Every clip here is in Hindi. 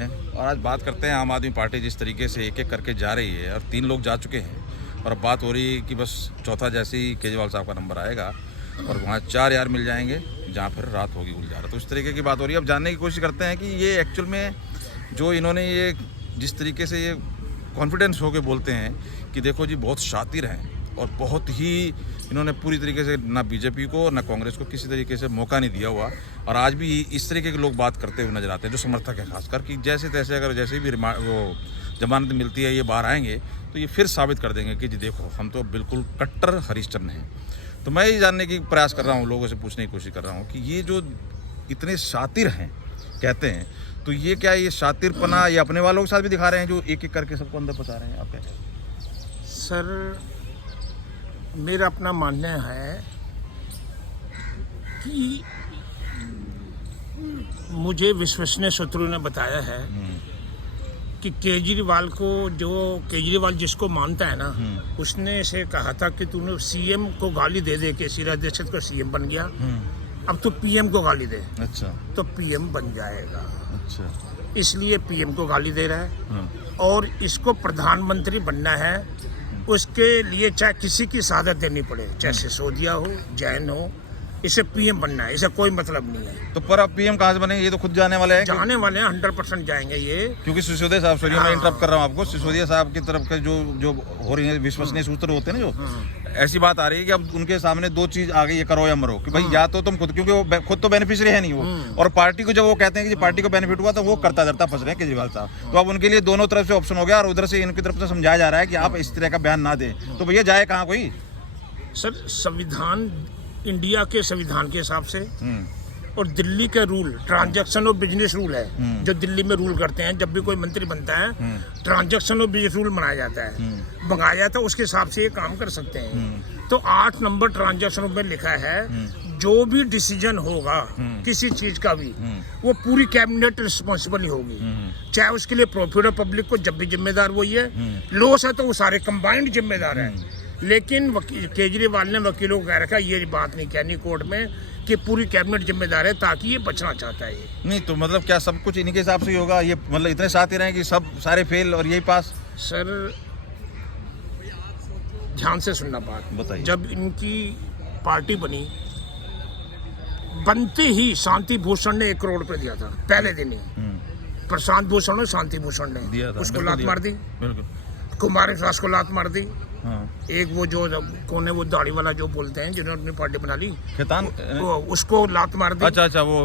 और आज बात करते हैं आम आदमी पार्टी जिस तरीके से एक एक करके जा रही है और 3 लोग जा चुके हैं और अब बात हो रही है कि बस चौथा जैसे ही केजरीवाल साहब का नंबर आएगा और वहाँ 4 यार मिल जाएंगे जहाँ फिर रात होगी गुलजार। तो इस तरीके की बात हो रही है। अब जानने की कोशिश करते हैं कि ये एक्चुअल में जो इन्होंने ये जिस तरीके से ये कॉन्फिडेंस होके बोलते हैं कि देखो जी बहुत शातिर हैं और बहुत ही इन्होंने पूरी तरीके से ना बीजेपी को ना कांग्रेस को किसी तरीके से मौका नहीं दिया हुआ और आज भी इस तरीके के लोग बात करते हुए नजर आते हैं जो समर्थक हैं खासकर कि जैसे तैसे अगर जैसे भी वो जमानत मिलती है ये बाहर आएंगे तो ये फिर साबित कर देंगे कि जी देखो हम तो बिल्कुल कट्टर हरिश्चंद्र हैं। तो मैं ये जानने की प्रयास कर रहा हूँ, लोगों से पूछने की कोशिश कर रहा हूँ कि ये जो इतने शातिर हैं कहते हैं तो ये क्या ये शातिरपना ये अपने वालों के साथ भी दिखा रहे हैं जो एक एक करके सबको अंदर पहुँचा रहे हैं? आप कहते हैं सर मेरा अपना मानना है कि मुझे विश्वसनीय सूत्रों ने बताया है कि केजरीवाल को जो केजरीवाल जिसको मानता है ना उसने इसे कहा था कि तूने सीएम को गाली दे दे के शीला दीक्षित को सीएम बन गया, अब तो पीएम को गाली दे। अच्छा, तो पीएम बन जाएगा। अच्छा, इसलिए पीएम को गाली दे रहा है और इसको प्रधानमंत्री बनना है। उसके लिए चाहे किसी की शहादत देनी पड़े, चाहे सिसोदिया हो जैन हो, इसे पीएम बनना है, इसे कोई मतलब नहीं है। तो पर अब पीएम कहाँ से बनेंगे? ये तो खुद जाने वाले हैं। जाने वाले हैं, 100% जाएंगे ये। क्योंकि सिसोदिया साहब, सॉरी मैं इंटरप्ट कर रहा हूँ आपको, सिसोदिया साहब की तरफ के जो हो रही है विश्वसनीय सूत्र होते हैं ना, जो ऐसी बात आ रही है कि अब उनके सामने 2 चीज आ गई, ये करो या मरो कि भाई या तो तुम खुद, क्योंकि वो खुद तो बेनिफिशियरी है नहीं वो, और पार्टी को जब वो कहते हैं कि पार्टी को बेनिफिट हुआ तो वो करता धरता फंस रहे हैं केजरीवाल साहब। तो अब उनके लिए दोनों तरफ से ऑप्शन हो गया और उधर से इनकी तरफ से समझाया जा रहा है कि आप इस तरह का बयान ना दें। तो भैया जाए कहाँ कोई? सर संविधान, इंडिया के संविधान के हिसाब से और दिल्ली का रूल ट्रांजैक्शन और बिजनेस रूल है जो दिल्ली में रूल करते हैं। जब भी कोई मंत्री बनता है ट्रांजैक्शन और बिजनेस रूल बनाया जाता है, मंगाया जाता है, उसके हिसाब से ये काम कर सकते हैं। तो 8 नंबर ट्रांजैक्शन में लिखा है जो भी डिसीजन होगा किसी चीज का भी वो पूरी कैबिनेट रिस्पॉन्सिबल ही होगी, चाहे उसके लिए प्रॉफिट ऑफ पब्लिक को जब भी जिम्मेदार वही है, लॉस है तो वो सारे कंबाइंड जिम्मेदार है। लेकिन केजरीवाल ने वकीलों को कह रखा ये बात नहीं कहनी कोर्ट में कि पूरी कैबिनेट जिम्मेदार है, ताकि ये बचना चाहता है। ये नहीं तो मतलब क्या सब कुछ इन्हीं के हिसाब से ही होगा? ये मतलब इतने शातिर हैं कि सब सारे फेल और यही पास? सर ध्यान से सुनना बात बताइए। जब इनकी पार्टी बनी, बनते ही शांति भूषण ने 1 करोड़ रुपए दिया था पहले दिन ही। प्रशांत भूषण और शांति भूषण ने दिया था, उसको लात मार दी। कुमार विश्वास को लात मार दी। एक वो जो कौन है वो दाढ़ी वाला जो बोलते हैं जिन्होंने अपनी पार्टी बना ली, खेतान, उसको लात मार दी। अच्छा वो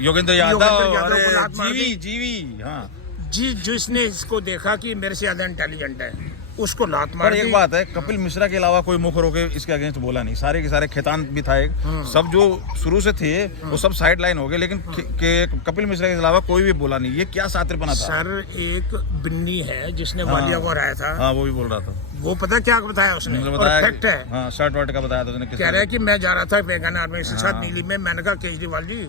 योगेंद्र यादव को लात मार दी। जीवी हाँ जी, जिसने इसको देखा कि मेरे से ज्यादा इंटेलिजेंट है उसको लात मार दी। एक बात है, कपिल मिश्रा के अलावा कोई मुख रोके इसके अगेंस्ट बोला नहीं। सारे के सारे खेतान भी था एक, सब जो शुरू से थे वो सब साइड लाइन हो गए, लेकिन कपिल मिश्रा के अलावा कोई भी बोला नहीं। ये क्या शातिरपना था? सर एक बिन्नी है जिसने वालिया को हराया था। हाँ वो भी बोल रहा था। वो पता क्या बताया उसने? फैक्ट है। हाँ, शर्ट वर्ट का बताया था उसने। कह रहा है कि मैं जा रहा था वैगन आर में साथ नीली में, मैंने कहा केजरीवाल जी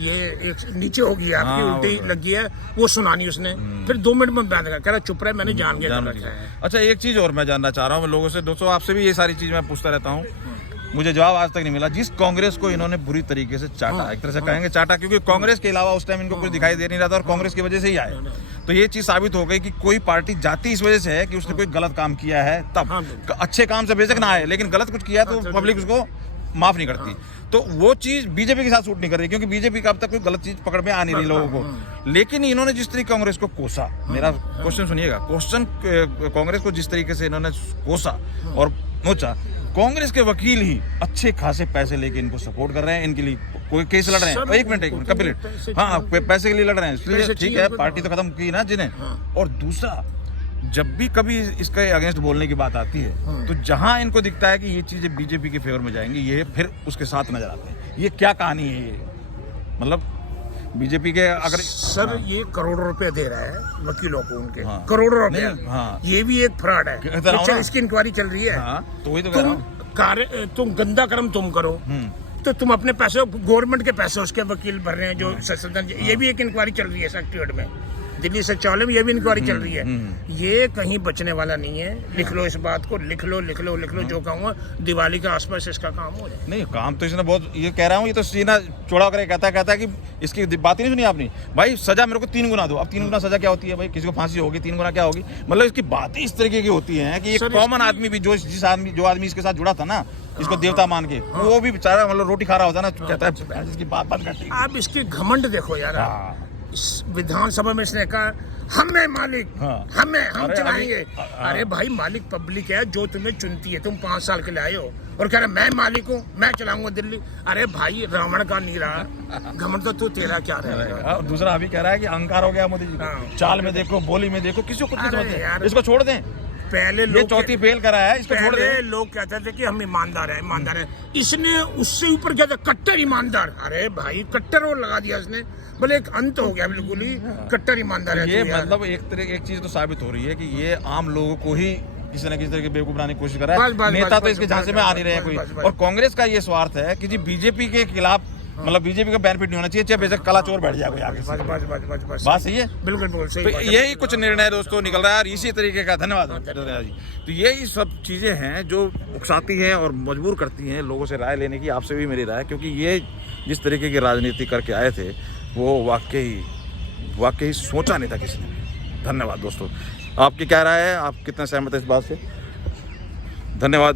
ये एक नीचे हो गई आपकी, उल्टी लगी है, वो सुनानी उसने। फिर 2 मिनट में बयान कह रहा चुप रहे, मैंने जान के रखा है। अच्छा एक चीज और मैं जानना चाह रहा हूँ लोगों से, दोस्तों आपसे भी ये सारी चीज मैं पूछता रहता हूँ, मुझे जवाब आज तक नहीं मिला। जिस कांग्रेस को इन्होंने बुरी तरीके से चाटा, एक तरह से कहेंगे चाटा, क्योंकि कांग्रेस के अलावा उस टाइम इनको कुछ दिखाई दे नहीं रहा था और कांग्रेस की वजह से ही आए, तो ये चीज साबित हो गई कि कोई पार्टी जाती इस वजह से है कि उसने कोई गलत काम किया है तब। अच्छे काम से बेशक ना आए, लेकिन गलत कुछ किया तो पब्लिक उसको माफ नहीं करती। तो वो चीज बीजेपी के साथ सूट नहीं कर रही, क्योंकि बीजेपी का अब तक कोई गलत चीज पकड़ में आ नहीं रही लोगों को। लेकिन इन्होंने जिस तरीके कांग्रेस को कोसा, मेरा क्वेश्चन सुनिएगा, क्वेश्चन कांग्रेस को जिस तरीके से इन्होंने कोसा और नोचा, कांग्रेस के वकील ही अच्छे खासे पैसे लेके इनको सपोर्ट कर रहे हैं, इनके लिए कोई केस लड़ रहे हैं। एक मिनट कपिल, हाँ पैसे के लिए लड़ रहे हैं, इसलिए ठीक है पार्टी तो खत्म की ना जिन्हें। और दूसरा, जब भी कभी इसके अगेंस्ट बोलने की बात आती है तो जहां इनको दिखता है कि ये चीजें बीजेपी के फेवर में जाएंगी, ये फिर उसके साथ नजर आते हैं। ये क्या कहानी है? ये मतलब बीजेपी के अगर सर ये करोड़ों रुपए दे रहा है वकीलों को उनके, करोड़ों रुपए। ये भी एक फ्रॉड है, इसकी इंक्वायरी चल रही है। तो वही तो कह रहा हूं, तुम गंदा कर्म तुम करो तो तुम अपने पैसे, गवर्नमेंट के पैसे उसके वकील भर रहे हैं जो सदन, ये भी एक इंक्वायरी चल रही है सेक्रेटरीट में। दिल्ली सचिवालय में ये भी इंक्वायरी चल रही है। ये कहीं बचने वाला नहीं है। लिख लो इस बात को, लिख लो जो कहूँगा, दिवाली के आसपास इसका काम हो जाए। नहीं, काम तो इसने बहुत, ये कह रहा हूँ, ये तो सीना चौड़ा करके कहता है कि इसकी बात ही नहीं सुनी आपने। भाई सजा मेरे को 3 गुना दो। अब 3 गुना सजा क्या होती है भाई? किसी को फांसी होगी, 3 गुना क्या होगी? मतलब इसकी बातें इस तरीके की होती हैं कि एक कॉमन आदमी भी जो आदमी इसके साथ जुड़ा था ना, इसको देवता मान के, वो भी बेचारा मतलब रोटी खा रहा होता ना, कहता है इसकी बात बंद करती है। आप इसकी घमंड देखो यार। इस विधानसभा में इसने कहा हमें मालिक, हम चलाएंगे। अरे भाई, मालिक पब्लिक है जो तुम्हें चुनती है। तुम 5 साल के लिए आए हो और कह रहे मैं मालिक हूँ, मैं चलाऊंगा दिल्ली। अरे भाई, रावण का नहीं रहा घमंड, तो तू तेरा क्या रहेगा? और दूसरा अभी कह रहा है कि अहंकार हो गया मोदी जी। चाल में देखो, बोली में देखो, किसी को कुछ नहीं समझते। इसको छोड़ दें। पहले लोग चौथी फेल करा है, इसको छोड़ पहले दें। लोग कहते थे कि हम ईमानदार है। इसने उससे ऊपर क्या था, कट्टर ईमानदार। अरे भाई, कट्टर और लगा दिया इसने। बोले एक अंत हो गया बिल्कुल ही, कट्टर ईमानदार है। ये मतलब एक चीज तो साबित हो रही है कि ये आम लोगों को ही किसी न किसी तरह की बेवकूफ बनाने की कोशिश कर रहा है। नेता तो इसके झांसे में आ नहीं रहे हैं कोई। और कांग्रेस का ये स्वार्थ है कि जी बीजेपी के खिलाफ, मतलब बीजेपी का बेनिफिट नहीं होना चाहिए, चाहे बेशक कला चोर बैठ जाए कोई आगे। बात सही है, बिल्कुल सही। तो यही कुछ निर्णय दोस्तों निकल रहा है, और इसी तरीके का धन्यवाद जी। तो यही सब चीजें हैं जो उकसाती हैं और मजबूर करती हैं लोगों से राय लेने की। आपसे भी मेरी राय, क्योंकि ये जिस तरीके की राजनीति करके आए थे वो वाकई सोचा नहीं था किसी ने। धन्यवाद दोस्तों। आपकी क्या राय है? आप कितना सहमत है इस बात से? धन्यवाद।